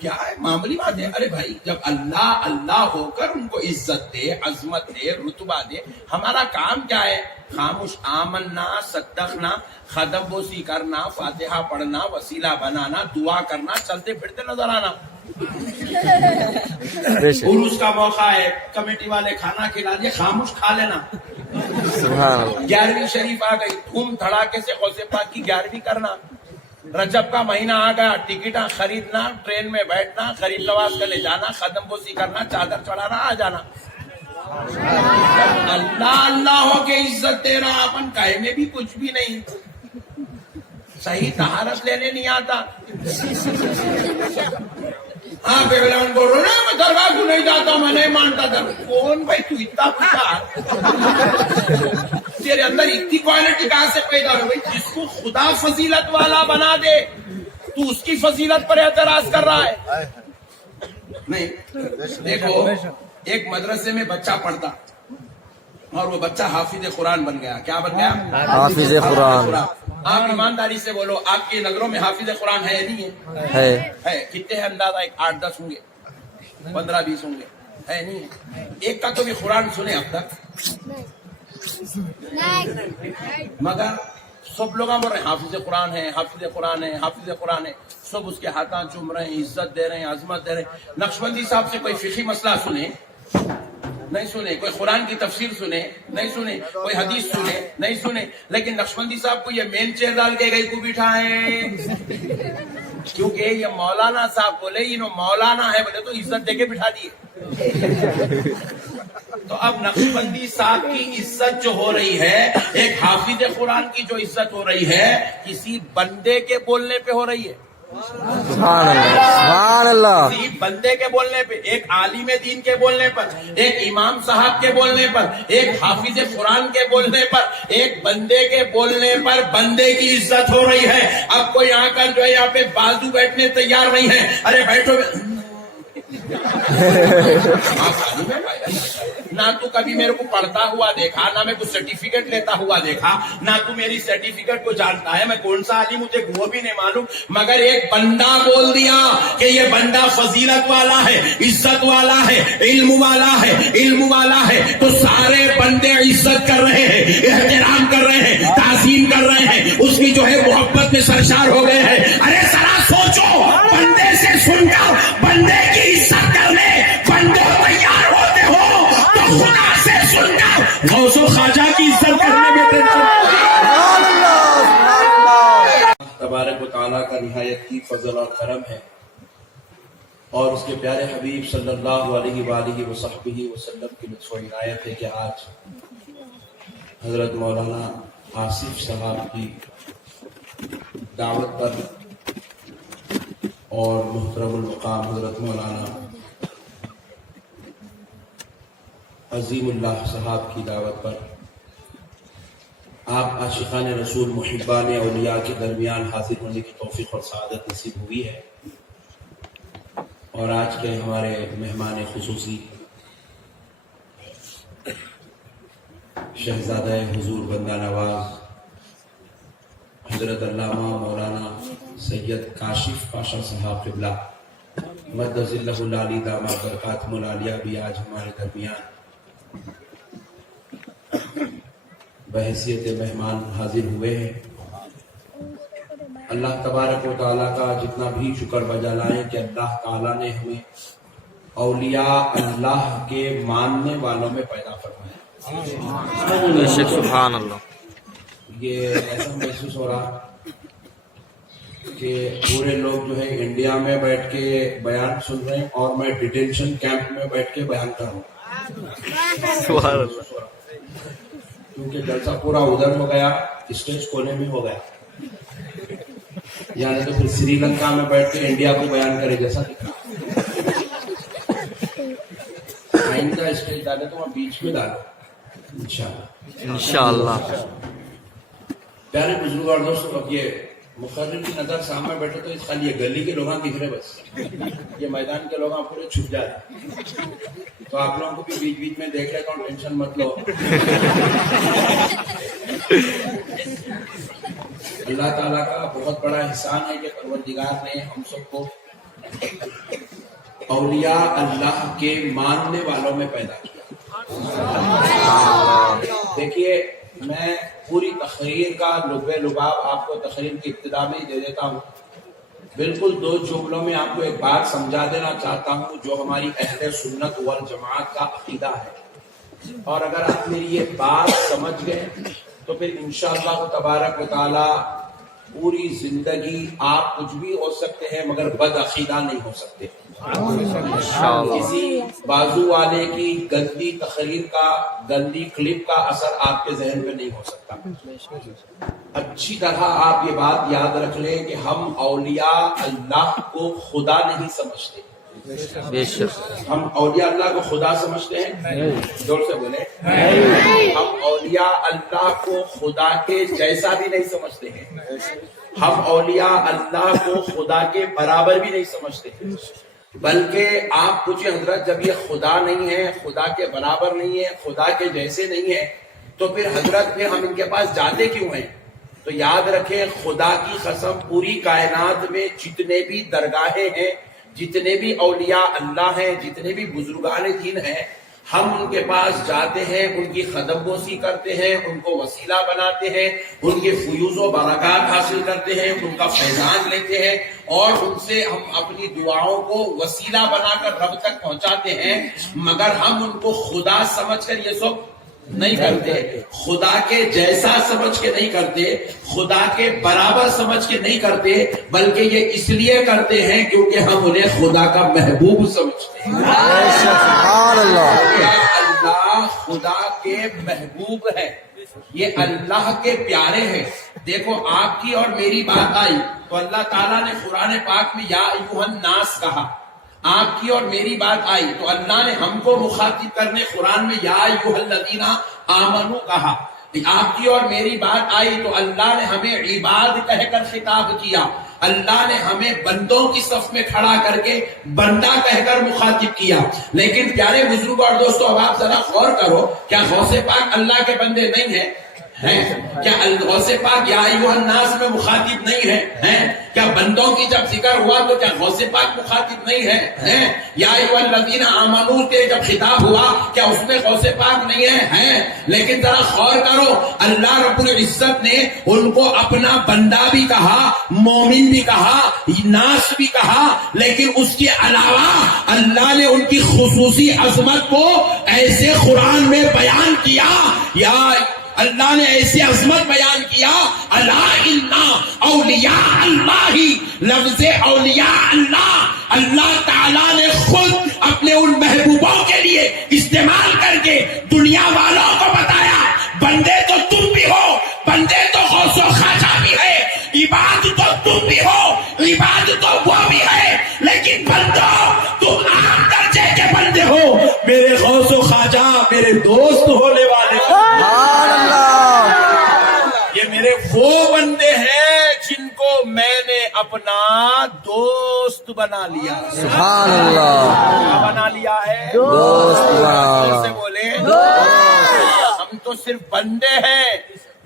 کیا ہے معمولی بات ہے. ارے بھائی جب اللہ اللہ ہو کر ان کو عزت دے, عظمت دے, رتبہ دے, ہمارا کام کیا ہے؟ خاموش آمنا, صدقنا, خدم بوسی کرنا, فاتحہ پڑھنا, وسیلہ بنانا, دعا کرنا, چلتے پھرتے نظر آنا. عروس کا موقع ہے, کمیٹی والے کھانا کھلا دے, خاموش کھا لینا. 11ویں شریف آ گئی, دھوم دھڑاکے سے غوث پاک کی 11ویں کرنا. رجب کا مہینہ آ گیا, ٹکٹاں خریدنا, ٹرین میں بیٹھنا, غریب نواز کا لے جانا, قدم بوسی کرنا, چادر چڑھانا, آ جانا. اللہ اللہ ہو کے عزت دے رہا, اپن کہے میں بھی کچھ بھی نہیں. صحیح طہارت لینے نہیں آتا. ہاں پہلے ان کو رونا, میں درگاہ کو نہیں جاتا, میں نہیں مانتا. کون بھائی تو اتنا پوچھا, تیرے اندر اتنی کوالٹی کہاں سے پیدا ہو گئی؟ جس کو خدا فضیلت والا بنا دے تو اس کی فضیلت پر اعتراض کر رہا ہے. نہیں دیکھو, ایک مدرسے میں بچہ پڑھتا اور وہ بچہ حافظ قرآن بن گیا. کیا بن گیا؟ حافظ قرآن. آپ ایمانداری سے بولو, آپ کی نظروں میں حافظ قرآن ہے نہیں ہے؟ کتنے ہیں اندازہ؟ 8-10 ہوں گے, 15-20 ہوں گے, ہے نہیں ہے؟ ایک کا تو بھی قرآن سنے اب تک؟ مگر سب لوگ بول رہے ہیں حافظ قرآن ہے, حافظ قرآن ہے, حافظ قرآن ہے. سب اس کے ہاتھاں چوم رہے ہیں, عزت دے رہے ہیں, عظمت دے رہے ہیں. نقشبندی صاحب سے کوئی فقہی مسئلہ سنے نہیں سنے, کوئی قرآن کی تفسیر سنے نہیں سنے, کوئی حدیث سنے نہیں سنے. لیکن نقشبندی صاحب کو یہ مین چیئر ڈال کے گئی کو بٹھا ہے, کیونکہ یہ مولانا صاحب بولے انہوں مولانا ہے بولے تو عزت دے کے بٹھا دیے. تو اب نقشبندی صاحب کی عزت جو ہو رہی ہے, ایک حافظ قرآن کی جو عزت ہو رہی ہے, کسی بندے کے بولنے پہ ہو رہی ہے. سبحان اللہ. کسی بندے کے بولنے پہ, ایک عالم دین کے بولنے پر, ایک امام صاحب کے بولنے پر, ایک حافظ قرآن کے بولنے پر, ایک بندے کے بولنے پر بندے کی عزت ہو رہی ہے. اب کوئی آ کر جو ہے یہاں پہ بازو بیٹھنے تیار نہیں ہے. ارے بیٹھو, نہ تو کبھی میرے کو پڑھتا ہوا دیکھا, نہ میں کچھ سرٹیفکیٹ لیتا ہوا دیکھا, نہ تو میری سرٹیفکیٹ کو جانتا ہے, میں کون سا عالم مجھے وہ بھی نہیں معلوم. مگر ایک بندہ بول دیا کہ یہ بندہ فضیلت والا ہے, عزت والا ہے, علم والا ہے, علم والا ہے, تو سارے بندے عزت کر رہے ہیں, احترام کر رہے ہیں, تعظیم کر رہے ہیں, اس کی جو ہے محبت میں سرشار ہو گئے ہیں. ارے ذرا سوچو, بندے سے سن کر بندے کی عزت کرنے بندے تیار ہوتے ہو, تو خدا سے سن کر غوث و خواجہ کی عزت کرنے میں تبارک و تعالیٰ کا نہایت کی فضل اور کرم ہے, اور اس کے پیارے حبیب صلی اللہ علیہ وآلہ وصحبہ وسلم کی لطف و عنایت ہے کہ آج حضرت مولانا آصف صاحب کی دعوت پر اور محترم المقام حضرت مولانا عظیم اللہ صاحب کی دعوت پر آپ عاشقان رسول محبان اولیاء کے درمیان حاضر ہونے کی توفیق اور سعادت نصیب ہوئی ہے. اور آج کے ہمارے مہمان خصوصی شہزادہ حضور بندہ نواز حضرت علامہ مولانا سید کاشف پاشا صاحب قبلہ مد ظلہ العالی داماد برکاتہ العالیہ بھی آج ہمارے درمیان بحیثیت مہمان حاضر ہوئے ہیں. اللہ تبارک و تعالیٰ کا جتنا بھی شکر بجا لائیں کہ اللہ تعالیٰ نے ہمیں اولیاء اللہ کے ماننے والوں میں پیدا فرمایا. سبحان اللہ. یہ ایسا محسوس ہو رہا کہ پورے لوگ جو ہے انڈیا میں بیٹھ کے بیان سن رہے ہیں اور میں ڈیٹینشن کیمپ میں بیٹھ کے بیان کر رہا ہوں. سبحان اللہ. کیونکہ جلسہ پورا ادھر ہو گیا, اسٹیج کونے میں ہو گیا, یعنی تو پھر سری لنکا میں بیٹھ کے انڈیا کو بیان کرے جیسا دکھ رہا. آئندہ اسٹیج ڈالے تو وہاں بیچ میں ڈالو انشاءاللہ. پیارے بزرگ اور دوستوں, اب یہ مقرر کی نظر سامنے بیٹھے تو اس خالی یہ گلی کے لوگ دکھ رہے, بس یہ میدان کے لوگ پورے چھپ جاتے. تو آپ لوگوں کو بھی بیچ بیچ میں دیکھ لیتا ہوں, ٹینشن مت لو. اللہ تعالیٰ کا بہت بڑا احسان ہے کہ پروردگار نے ہم سب کو اولیاء اللہ کے ماننے والوں میں پیدا کیا. دیکھیے میں پوری تقریر کا لب لباب آپ کو تقریر کی ابتدا میں ہی دے دیتا ہوں. بالکل 2 جملوں میں آپ کو ایک بات سمجھا دینا چاہتا ہوں جو ہماری اہل سنت والجماعت کا عقیدہ ہے. اور اگر آپ میری یہ بات سمجھ گئے تو پھر انشاءاللہ تبارک و تعالی پوری زندگی آپ کچھ بھی ہو سکتے ہیں مگر بد عقیدہ نہیں ہو سکتے. کسی بازو والے کی گندی تقریر کا گندی کلپ کا اثر آپ کے ذہن پہ نہیں ہو سکتا. اچھی طرح آپ یہ بات یاد رکھ لیں کہ ہم اولیاء اللہ کو خدا نہیں سمجھتے. بے شک. ہم اولیاء اللہ کو خدا سمجھتے ہیں؟ زور سے بولیں. ہم اولیاء اللہ کو خدا کے جیسا بھی نہیں سمجھتے ہیں. ہم اولیاء اللہ کو خدا کے برابر بھی نہیں سمجھتے ہیں. بلکہ آپ پوچھیں حضرت جب یہ خدا نہیں ہے خدا کے برابر نہیں ہے خدا کے جیسے نہیں ہے تو پھر حضرت پھر ہم ان کے پاس جاتے کیوں ہیں؟ تو یاد رکھیں خدا کی قسم پوری کائنات میں جتنے بھی درگاہیں ہیں جتنے بھی اولیاء اللہ ہیں جتنے بھی بزرگان دین ہیں ہم ان کے پاس جاتے ہیں ان کی قدم بوسی کرتے ہیں ان کو وسیلہ بناتے ہیں ان کے فیوز و برکات حاصل کرتے ہیں ان کا فیضان لیتے ہیں اور ان سے ہم اپنی دعاؤں کو وسیلہ بنا کر رب تک پہنچاتے ہیں مگر ہم ان کو خدا سمجھ کر یہ سب نہیں کرتے. خدا کے جیسا سمجھ کے نہیں کرتے خدا کے برابر سمجھ کے نہیں کرتے بلکہ یہ اس لیے کرتے ہیں کیونکہ ہم انہیں خدا کا محبوب سمجھتے ہیں. اللہ خدا کے محبوب ہے یہ اللہ کے پیارے ہیں. دیکھو آپ کی اور میری بات آئی تو اللہ تعالیٰ نے قرآن پاک میں یا ایھا الناس کہا. آپ کی اور میری بات آئی تو اللہ نے ہم کو مخاطب کرنے قرآن میں یا ایھا الذین آمنوا کہا. آپ کی اور میری بات آئی تو اللہ نے ہمیں عباد کہہ کر خطاب کیا. اللہ نے ہمیں بندوں کی صف میں کھڑا کر کے بندہ کہہ کر مخاطب کیا. لیکن پیارے بزرگ اور دوستو اب آپ ذرا غور کرو کیا غوث پاک اللہ کے بندے نہیں ہیں؟ کیا غوث پاک یا ایھا الناس میں مخاطب نہیں ہے؟ کیا بندوں کی جب ذکر ہوا تو کیا غوث پاک مخاطب نہیں ہے؟ یا ایھا الذین آمنوا کے جب خطاب ہوا کیا اس میں غوث پاک نہیں ہے؟ لیکن ذرا غور کرو اللہ رب العزت نے ان کو اپنا بندہ بھی کہا مومن بھی کہا ناس بھی کہا لیکن اس کے علاوہ اللہ نے ان کی خصوصی عظمت کو ایسے قرآن میں بیان کیا. یا اللہ نے ایسی عظمت بیان کیا الا ان اولیاء اللہ. لفظ اولیاء اللہ اللہ تعالیٰ نے خود اپنے ان محبوبوں کے لیے استعمال کر کے دنیا والوں کو بتایا بندے تو تم بھی ہو بندے تو غوث و خواجہ بھی ہے عباد تو تم بھی ہو عباد تو وہ بھی ہے لیکن بندو تم عام درجے کے بندے ہو میرے غوث و خواجہ میرے دوست ہونے والے. یہ میرے وہ بندے ہیں جن کو میں نے اپنا دوست بنا لیا. سبحان اللہ. کیا بنا لیا ہے؟ دوست بنا. سے بولے ہم تو صرف بندے ہیں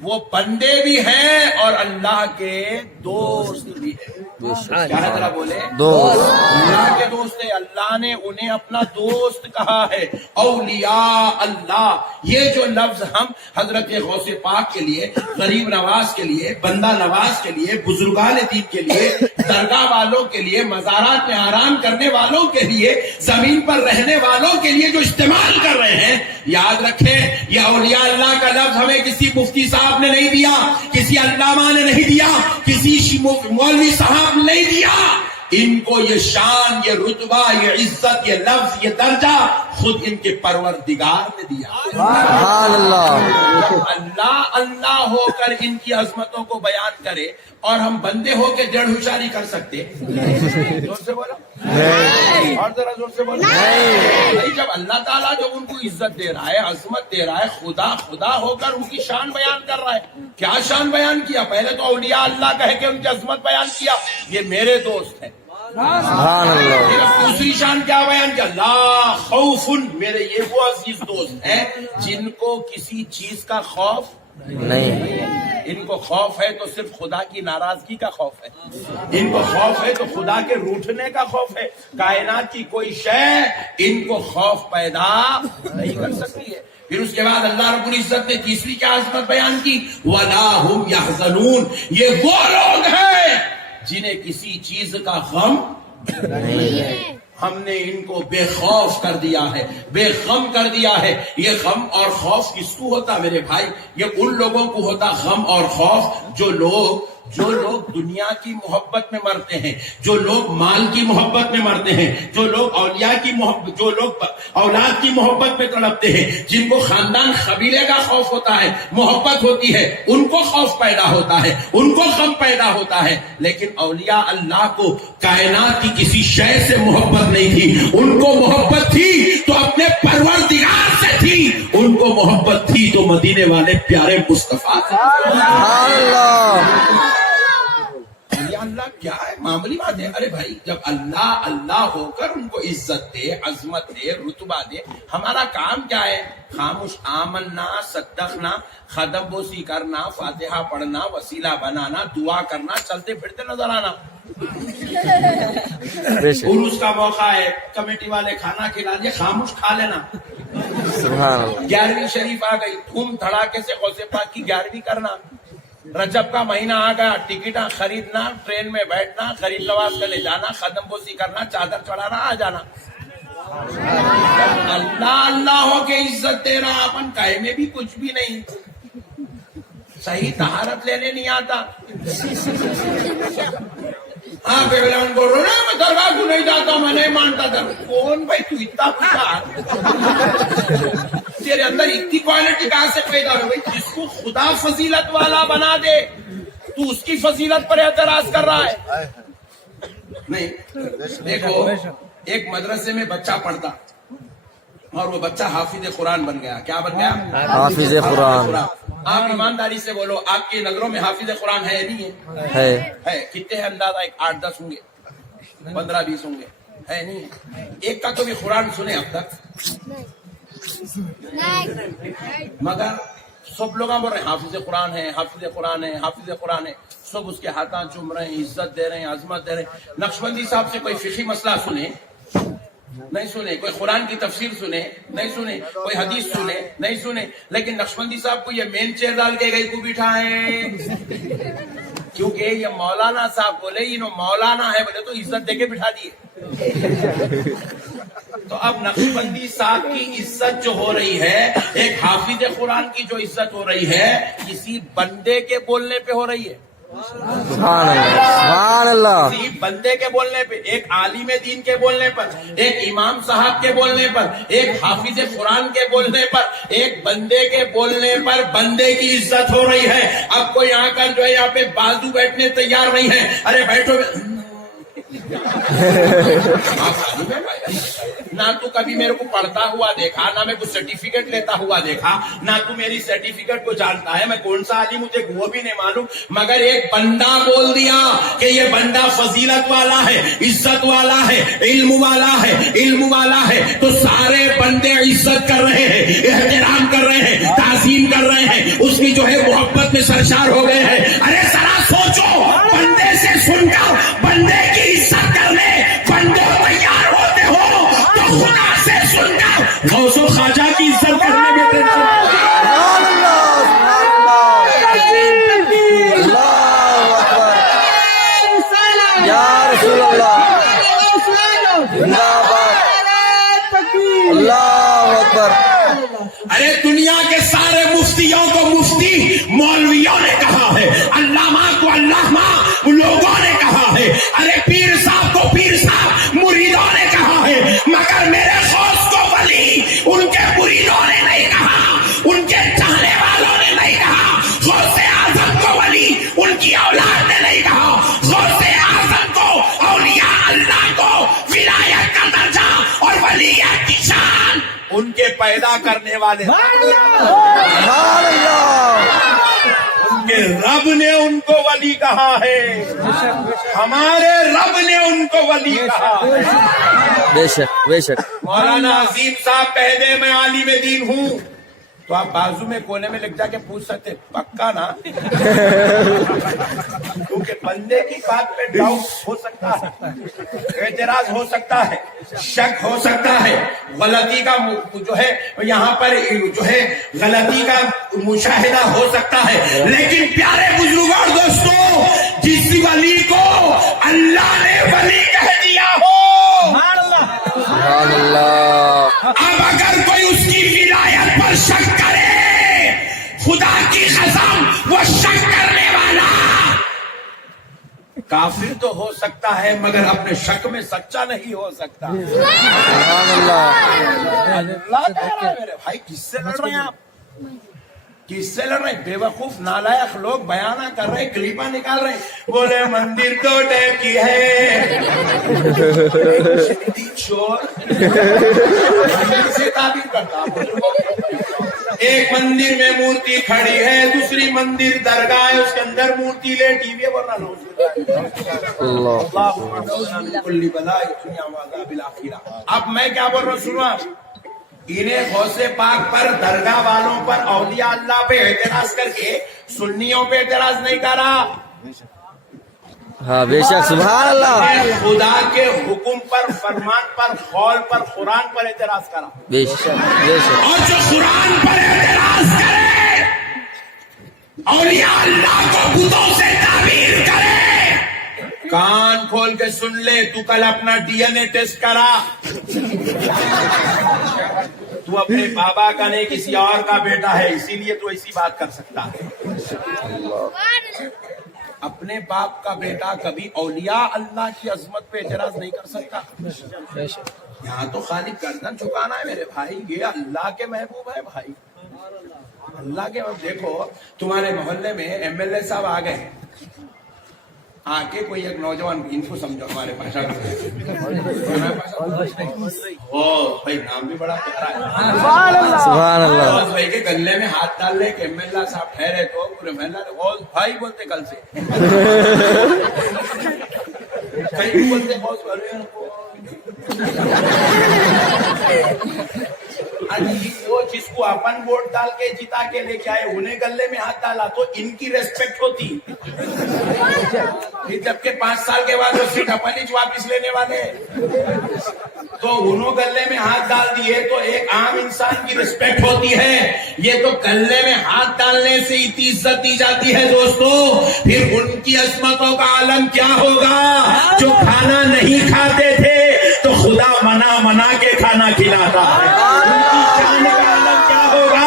وہ بندے بھی ہیں اور اللہ کے دوست بھی ہیں. کیا ہے ذرا بولے دوست. اللہ کے دوست ہے. اللہ نے انہیں اپنا دوست کہا ہے. اولیاء اللہ یہ جو لفظ ہم حضرت غوث پاک کے لیے غریب نواز کے لیے بندہ نواز کے لیے بزرگان دین کے لیے درگاہ والوں کے لیے مزارات میں آرام کرنے والوں کے لیے زمین پر رہنے والوں کے لیے جو استعمال کر رہے ہیں یاد رکھیں یہ اولیاء اللہ کا لفظ ہمیں کسی مفتی صاحب نے نہیں دیا کسی علامہ نے نہیں دیا کسی مولوی صاحب نے نہیں دیا. ان کو یہ شان یہ رتبہ یہ عزت یہ لفظ یہ درجہ خود ان کے پروردگار نے دیا. سبحان اللہ. اللہ اللہ ہو کر ان کی عظمتوں کو بیان کرے اور ہم بندے ہو کے جڑ ہوشیاری کر سکتے. زور سے بولو اور ذرا زور سے بولو. جب اللہ تعالیٰ جب ان کو عزت دے رہا ہے عظمت دے رہا ہے خدا خدا ہو کر ان کی شان بیان کر رہا ہے. کیا شان بیان کیا؟ پہلے تو اولیاء اللہ کہہ کے ان کی عظمت بیان کیا یہ میرے دوست ہیں. سبحان اللہ. دوسری شان کیا بیان کیا؟ لا خوف میرے یہ وہ عزیز دوست ہیں جن کو کسی چیز کا خوف نہیں. ان کو خوف ہے تو صرف خدا کی ناراضگی کا خوف ہے. ان کو خوف ہے تو خدا کے روٹھنے کا خوف ہے. کائنات کی کوئی شے ان کو خوف پیدا نہیں کر سکتی ہے. پھر اس کے بعد اللہ رب العزت نے تیسری کیا عظمت بیان کی؟ وَلَا هُمْ يَحْزَنُونَ. یہ وہ لوگ ہیں جنہیں کسی چیز کا غم نہیں ہے. ہم نے ان کو بے خوف کر دیا ہے, بے غم کر دیا ہے. یہ غم اور خوف کس کو ہوتا میرے بھائی؟ یہ ان لوگوں کو ہوتا غم اور خوف جو لوگ دنیا کی محبت میں مرتے ہیں, جو لوگ مال کی محبت میں مرتے ہیں, جو لوگ اولیاء کی محبت, جو لوگ اولاد کی محبت میں تڑپتے ہیں, جن کو خاندان قبیلے کا خوف ہوتا ہے, محبت ہوتی ہے, ان کو خوف پیدا ہوتا ہے, ان کو غم پیدا ہوتا ہے. لیکن اولیاء اللہ کو کائنات کی کسی شے سے محبت نہیں تھی. ان کو محبت تھی تو اپنے پروردگار سے تھی. ان کو محبت تھی تو مدینے والے پیارے مصطفیٰ سے. سبحان اللہ. اللہ کیا ہے, معمولی بات ہے. ارے بھائی, جب اللہ اللہ ہو کر ان کو عزت دے, عظمت دے, رتبہ دے, ہمارا کام کیا ہے؟ خاموش آمنا, صدقنا, خدم بوسی کرنا, فاتحہ پڑھنا, وسیلہ بنانا, دعا کرنا, چلتے پھرتے نظر آنا. عروس کا موقع ہے, کمیٹی والے کھانا کھلا دیا, خاموش کھا لینا. سبحان اللہ. 11ویں شریف آ گئی, دھوم دھڑاکے سے غوث پاک کی 11ویں کرنا. رجب کا مہینہ آ گیا, ٹکٹاں خریدنا, ٹرین میں بیٹھنا, غریب نواز کا لے جانا, قدم بوسی کرنا, چادر چڑھانا, آ جانا. اللہ اللہ ہو کے عزت دے رہا, اپن کہے میں بھی کچھ بھی نہیں. صحیح طہارت لینے نہیں آتا. ہاں پہلے ان کو رونا, میں درگاہ کو نہیں جاتا, میں نہیں مانتا تھا. کون بھائی تو اتنا پوچھا, تیرے اندر اتنی کوالٹی کہاں سے پیدا ہو گئی؟ جس کو خدا فضیلت والا بنا دے تو اس کی فضیلت پر اعتراض کر رہا ہے. نہیں, دیکھو ایک مدرسے میں بچہ پڑھتا اور وہ بچہ حافظ قرآن بن گیا. کیا بن گیا؟ حافظ قرآن. آپ ایمانداری سے بولو, آپ کی نظروں میں حافظ قرآن ہے نہیں ہے؟ کتنے ہیں اندازہ؟ 8-10 ہوں گے, 15-20 ہوں گے, ہے نہیں؟ ایک کا تو بھی قرآن سنے اب تک؟ مگر سب لوگ بول رہے ہیں حافظ قرآن ہے, حافظ قرآن ہے, حافظ قرآن ہے. سب اس کے ہاتھاں چوم رہے ہیں, عزت دے رہے ہیں, عظمت دے رہے ہیں. نقشبندی صاحب سے کوئی فقہی مسئلہ سنے نہیں سنے, کوئی قرآن کی تفسیر سنے نہیں سنے, کوئی حدیث سنے نہیں سنے. لیکن نقشبندی صاحب کو یہ مین چیئر ڈال کے گئی کو بٹھائے, کیونکہ یہ مولانا صاحب بولے یہ مولانا ہے, بولے تو عزت دے کے بٹھا دیے. تو اب نقشبندی صاحب کی عزت جو ہو رہی ہے, ایک حافظ قرآن کی جو عزت ہو رہی ہے, کسی بندے کے بولنے پہ ہو رہی ہے. سبحان اللہ. سبحان اللہ. کسی بندے کے بولنے پہ, ایک عالم دین کے بولنے پر, ایک امام صاحب کے بولنے پر, ایک حافظ قرآن کے بولنے پر, ایک بندے کے بولنے پر بندے کی عزت ہو رہی ہے. اب کوئی آ کر جو ہے یہاں پہ بازو بیٹھنے تیار نہیں ہے. ارے بیٹھو, نہ تو کبھی میرے کو پڑھتا ہوا دیکھا, نہ میں کچھ سرٹیفکیٹ لیتا ہوا دیکھا, نہ تو میری سرٹیفکیٹ کو جانتا ہے, میں کون سا عالم مجھے وہ بھی نہیں معلوم. مگر ایک بندہ بول دیا کہ یہ بندہ فضیلت والا ہے, عزت والا ہے, علم والا ہے, علم والا ہے, تو سارے بندے عزت کر رہے ہیں, احترام کر رہے ہیں, تعظیم کر رہے ہیں, اس کی جو ہے محبت میں سرشار ہو گئے ہیں. ارے ذرا سوچو, بندے سے سن کر بندے کی عزت کرنے بندے تیار ہوتے ہو, تو خدا سے سن کر غوث و خواجہ کی عزت کرنے میں ٹینشن. سبحان اللہ. اللہ اکبر. یا رسول اللہ. زندہ باد. اللہ اکبر. ارے دنیا کے سارے مفتیوں کو مفتی مولویوں نے کہا ہے, علامہ کو علامہ لوگوں نے کہا ہے, ارے پیر صاحب کو پیر صاحب مریدوں نے کہا ہے, مگر میرے غوث کو ولی ان کے مریدوں نے نہیں کہا, ان کے چاہنے والوں نے نہیں کہا. غوث اعظم کو ولی ان کی اولاد نے نہیں کہا. غوث اعظم کو, اولیاء اللہ کو ولایت کا درجہ اور ولیت کی شان ان کے پیدا کرنے والے سبحان اللہ. ان کے رب نے ان کو ولی کہا ہے, ہمارے رب نے ان کو ولی کہا ہے. بے شک بے شک. مولانا عظیم صاحب کہہ دے میں عالم دین ہوں تو آپ بازو میں کونے میں لگ جا کے پوچھ سکتے پکا نا کیونکہ بندے کی بات پہ ڈاؤٹ ہو سکتا ہے، اعتراض ہو سکتا ہے، شک ہو سکتا ہے، غلطی کا جو ہے یہاں پر جو ہے غلطی کا مشاہدہ ہو سکتا ہے، لیکن پیارے بزرگوں اور دوستوں جس ولی کو اللہ نے ولی کہہ دیا ہو، سبحان اللہ، اب اگر کوئی اس کی ولایت پر شک کرے، خدا کی قسم وہ شک کرنے والا کافر تو ہو سکتا ہے مگر اپنے شک میں سچا نہیں ہو سکتا۔ سبحان اللہ، اللہ کہہ رہا ہے میرے بھائی، کس سے لڑ رہے ہیں آپ؟ کس سے لڑ رہے ہیں؟ بے وقوف نالائق لوگ بیانہ کر رہے ہیں، کلپاں نکال رہے ہیں، بولے مندر دو ٹائپ کی ہے، چور سے تعبیر کرتا۔ ایک مندر میں مورتی کھڑی ہے، دوسری مندر درگاہ ہے، اس کے اندر مورتی لیٹی ہوئی ہے، ورنہ اب میں کیا بول رہا ہوں سنو، انہیں غوث پاک پر، درگاہ والوں پر، اولیاء اللہ پہ اعتراض کر کے سنیوں پہ اعتراض نہیں کرا، ہاں بے شک، سبحان اللہ، خدا کے حکم پر، فرمان پر، قول پر، قرآن پر اعتراض کرا۔ بے شک بے شک، اور جو قرآن پر اعتراض کرے، اولیاء اللہ کو بتوں سے تعبیر کرے، کان کھول کے سن لے، تو کل اپنا ڈی این اے ٹیسٹ کرا، تو اپنے بابا کا نہیں کسی اور کا بیٹا ہے، اسی لیے تو ایسی بات کر سکتا ہے۔ اپنے باپ کا بیٹا کبھی اولیاء اللہ کی عظمت پہ اعتراض نہیں کر سکتا۔ یہاں تو خالی گردن جھکانا ہے میرے بھائی، یہ اللہ کے محبوب ہے بھائی، اللہ کے محبوب۔ دیکھو تمہارے محلے میں ایم ایل اے صاحب آ گئے، آ کے کوئی ایک نوجوان، ان کو سمجھو ہمارے بھاشا کو، بھائی نام بھی بڑا پیارا ہے، سبحان اللہ، بھائی کے گلے میں ہاتھ ڈال لے کہ ایم ایل اے صاحب ٹھہرے تو پورے محلہ غوث بھائی بولتے کل سے، کہیں بولتے غوث بھائی کو، وہ جس کو اپن ووٹ ڈال کے جتا کے لے کے آئے انہیں گلے میں ہاتھ ڈالا تو ان کی ریسپیکٹ ہوتی، پھر جبکہ 5 سال کے بعد وہ سیٹ اپن ہی واپس لینے والے تو انہوں گلے میں ہاتھ ڈال دیے تو ایک عام انسان کی ریسپیکٹ ہوتی ہے، یہ تو گلے میں ہاتھ ڈالنے سے اتنی عزت دی جاتی ہے دوستو، پھر ان کی عظمتوں کا عالم کیا ہوگا جو کھانا نہیں کھاتے تھے تو خدا منا کے کھانا کھلاتا ہے، ان کی شان کا عالم کیا ہوگا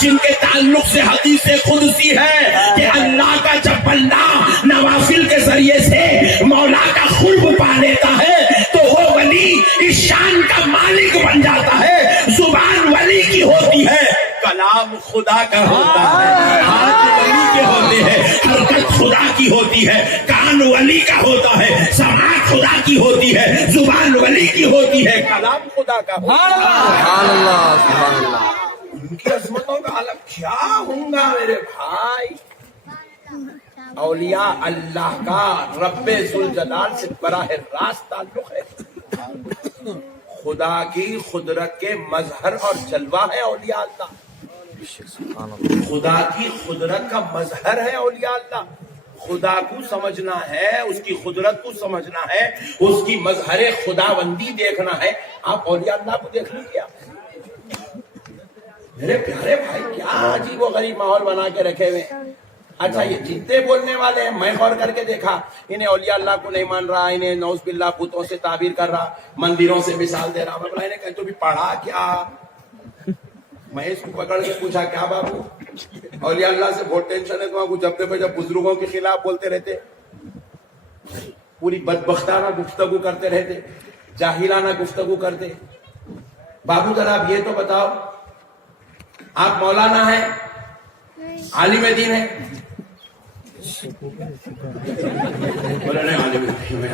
جن کے تعلق سے حدیث قدسی ہے کہ اللہ کا جب بندہ نوافل کے ذریعے سے مولا کا قرب پا لیتا ہے تو وہ ولی اس شان کا مالک بن جاتا ہے، زبان ولی کی ہوتی ہے، کلام خدا کا ہوتا ہے، ہاتھ ولی کے ہوتے ہیں، حرکت خدا کی ہوتی ہے، کان ولی کا ہوتا ہے، سماعت خدا کی ہوتی ہے، زبان ولی کی ہوتی ہے، کلام خدا کا ہوتا ہے۔ سبحان اللہ، سبحان اللہ، ان کی عظمتوں کا عالم کیا ہوں گا میرے بھائی۔ اولیاء اللہ کا رب ذوالجلال سے براہ راست تعلق ہے، خدا کی قدرت کے مظہر اور جلوہ ہے اولیاء اللہ، خدا کی قدرت کا مظہر ہے اولیاء اللہ، خدا کو سمجھنا ہے، اس کی قدرت کو سمجھنا ہے، اس کی مظہر خداوندی دیکھنا ہے، آپ اولیاء اللہ کو دیکھ لیجیے۔ میرے پیارے بھائی کیا عجیب و غریب ماحول بنا کے رکھے ہوئے ہیں۔ اچھا یہ جتنے بولنے والے ہیں میں غور کر کے دیکھا، انہیں اولیاء اللہ کو نہیں مان رہا، انہیں نعوذ باللہ بتوں سے تعبیر کر رہا، مندروں سے مثال دے رہا، میں بولا انہیں کہیں تو بھی پڑھا کیا؟ میں اس کو پکڑ کے پوچھا کیا بابو اولیاء اللہ سے بہت ٹینشن ہے تمہیں، جب دیکھو جب بزرگوں کے خلاف بولتے رہتے، پوری بدبختانہ گفتگو کرتے رہتے، جاہلانہ گفتگو کرتے۔ بابو ذرا آپ یہ تو بتاؤ آپ مولانا ہیں، عالم دین ہیں؟ بولا نہیں عالم دین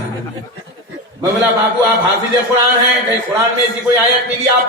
میں بولا بابو آپ حافظ قرآن ہیں، کہیں قرآن میں ایسی کوئی آیت ملی آپ؟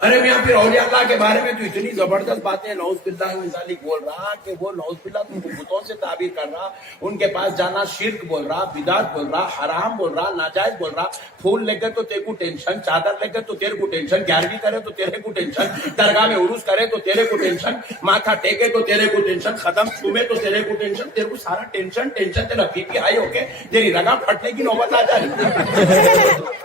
ارے میاں پھر اولیاء اللہ کے بارے میں تو اتنی زبردست باتیں نعوذ باللہ من ذالک بول رہا کہ وہ نعوذ باللہ تم کو بتوں سے تعبیر کر رہا، ان کے پاس جانا شرک بول رہا، بدعت بول رہا، حرام بول رہا، ناجائز بول رہا، پھول لے کے تو تیرے کو ٹینشن، چادر لے کے تو تیرے کو ٹینشن، 11ویں کرے تو تیرے کو ٹینشن، درگاہ میں عروس کرے تو تیرے کو ٹینشن، ماتھا ٹیکے تو تیرے کو ٹینشن، ختم چھومے تو تیرے کو ٹینشن، تیرے کو سارا ٹینشن تیرا بی پی ہائی ہو کے تیری رگا پھٹنے کی نوبت آ جائے.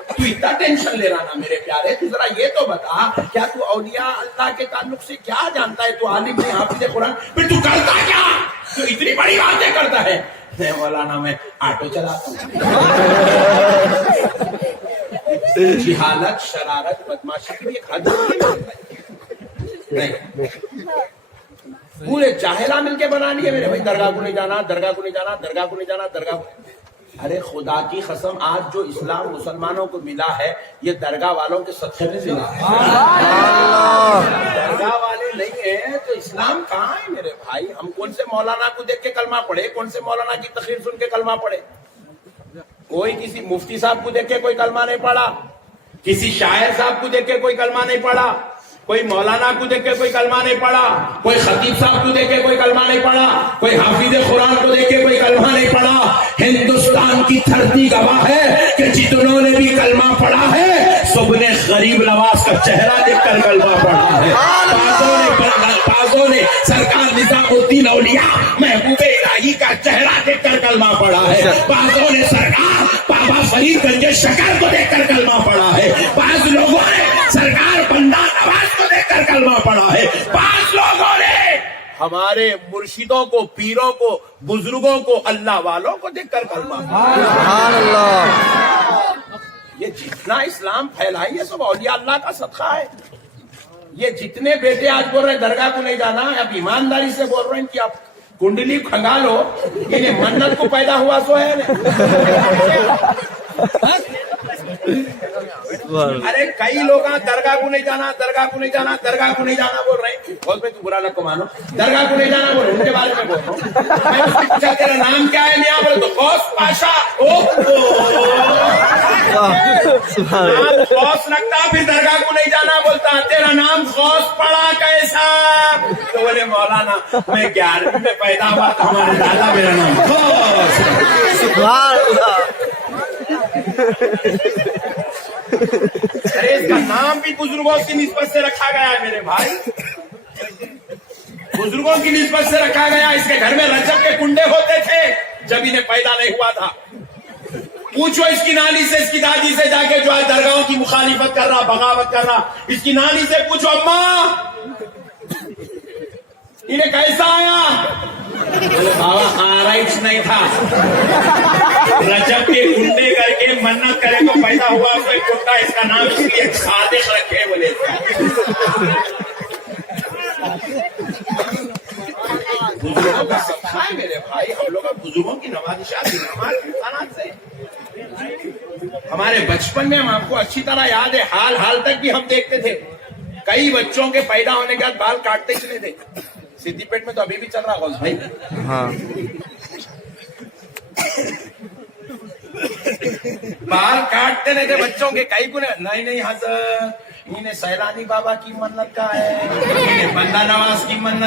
تو اتنا ٹینشن لے رہا نا میرے پیارے، تو ذرا یہ تو بتا کیا تو اولیاء اللہ کے تعلق سے کیا جانتا ہے؟ تو عالم نہیں، حافظ قرآن، پھر تو کرتا کیا؟ تو اتنی بڑی باتیں کرتا ہے. مولانا میں آٹو چلاتا ہوں. جہالت، شرارت، بدماشی کی ایک حد نہیں. پورے جاہلا مل کے بنا لیے میرے بھائی، درگاہ کو نہیں جانا، درگاہ کو نہیں جانا، درگاہ کو نہیں جانا، درگاہ کو. ارے خدا کی قسم، آج جو اسلام مسلمانوں کو ملا ہے یہ درگاہ والوں کے صدقے میں ملا ہے. درگاہ والے نہیں ہیں تو اسلام کہاں ہے میرے بھائی؟ ہم کون سے مولانا کو دیکھ کے کلمہ پڑھے؟ کون سے مولانا کی تقریر سن کے کلمہ پڑھے؟ کوئی کسی مفتی صاحب کو دیکھ کے کوئی کلمہ نہیں پڑھا، کسی شاعر صاحب کو دیکھ کے کوئی کلمہ نہیں پڑھا، کوئی مولانا کو دیکھ کے کوئی کلمہ نہیں پڑھا، کوئی خطیب صاحب کو دیکھ کے کوئی کلمہ نہیں پڑھا، کوئی حافظ قرآن کو دیکھ کے کوئی کلمہ نہیں پڑھا. ہندوستان کی دھرتی گواہ ہے کہ جتنوں نے بھی کلمہ پڑھا ہے سب نے غریب نواز کا چہرہ دیکھ کر کلمہ پڑھا ہے. بعضوں نے سرکار نظام الدین اولیاء محبوب الہی کا چہرہ دیکھ کر کلمہ پڑھا ہے. بعضوں نے سرکار بابا فرید گنج شکر کو دیکھ کر کلمہ پڑھا ہے. بعض لوگوں نے سرکار بندہ نواز کو دیکھ کر کلمہ پڑھا ہے. بعض لوگوں نے ہمارے مرشدوں کو، پیروں کو، بزرگوں کو، اللہ والوں کو دیکھ کر کلمہ پڑھا. سبحان اللہ. یہ جتنا اسلام پھیلائی ہے سب اولیاء اللہ کا صدقہ ہے. یہ جتنے بیٹے آج بول رہے درگاہ کو نہیں جانا، اب ایمانداری سے بول رہے ہیں کہ آپ کنڈلی کھنگالو، انہیں منت کو پیدا ہوا سو ہے. ارے کئی لوگ درگاہ کو نہیں جانا، درگاہ کو نہیں جانا، درگاہ کو نہیں جانا بول رہے ہیں. بہت میں تو برا نہ کو مانو، درگاہ کو نہیں جانا بول رہے ہیں، ان کے بارے میں بول رہا ہوں. میں اس سے پوچھا تیرا نام کیا ہے میاں؟ بولے تو غوث پاشا. نام غوث لگتا پھر درگاہ کو نہیں جانا بولتا. تیرا نام غوث پڑا کیسا؟ تو بولے مولانا میں 11ویں میں پیدا ہوا تو ہمارے دادا میرا نام غوث. سبحان اللہ. ارے اس کا نام بھی بزرگوں کی نسبت سے رکھا گیا ہے میرے بھائی، بزرگوں کی نسبت سے رکھا گیا. اس کے گھر میں رجب کے کنڈے ہوتے تھے جب انہیں پیدا نہیں ہوا تھا. پوچھو اس کی نانی سے، اس کی دادی سے جا کے جو ہے درگاہوں کی مخالفت کر رہا، بغاوت کر رہا، اس کی نانی سے پوچھو اماں انہیں کیسا آیا؟ بولے بابا آرائش نہیں تھا، رجب کے کنڈے کر کے منت کرے تو پیدا ہوا کوئی کنڈا، اس کا نام اس لیے صادق رکھے. بولے بزرگوں کا صدقہ ہے میرے بھائی. ہم لوگ بزرگوں کی نوازشات انسانات سے. ہمارے بچپن میں ہم آپ کو اچھی طرح یاد ہے، حال تک بھی ہم دیکھتے تھے کئی بچوں کے پیدا ہونے کے بعد بال کاٹتے چلے تھے. سدھی پیٹ میں تو ابھی بھی چل رہا غوث بھائی. ہاں. بال کاٹتے رہے تھے بچوں کے. کئی کو نہیں حضرت انہیں سیلانی بابا کی منت کا ہے، انہیں بندہ نواز کی منت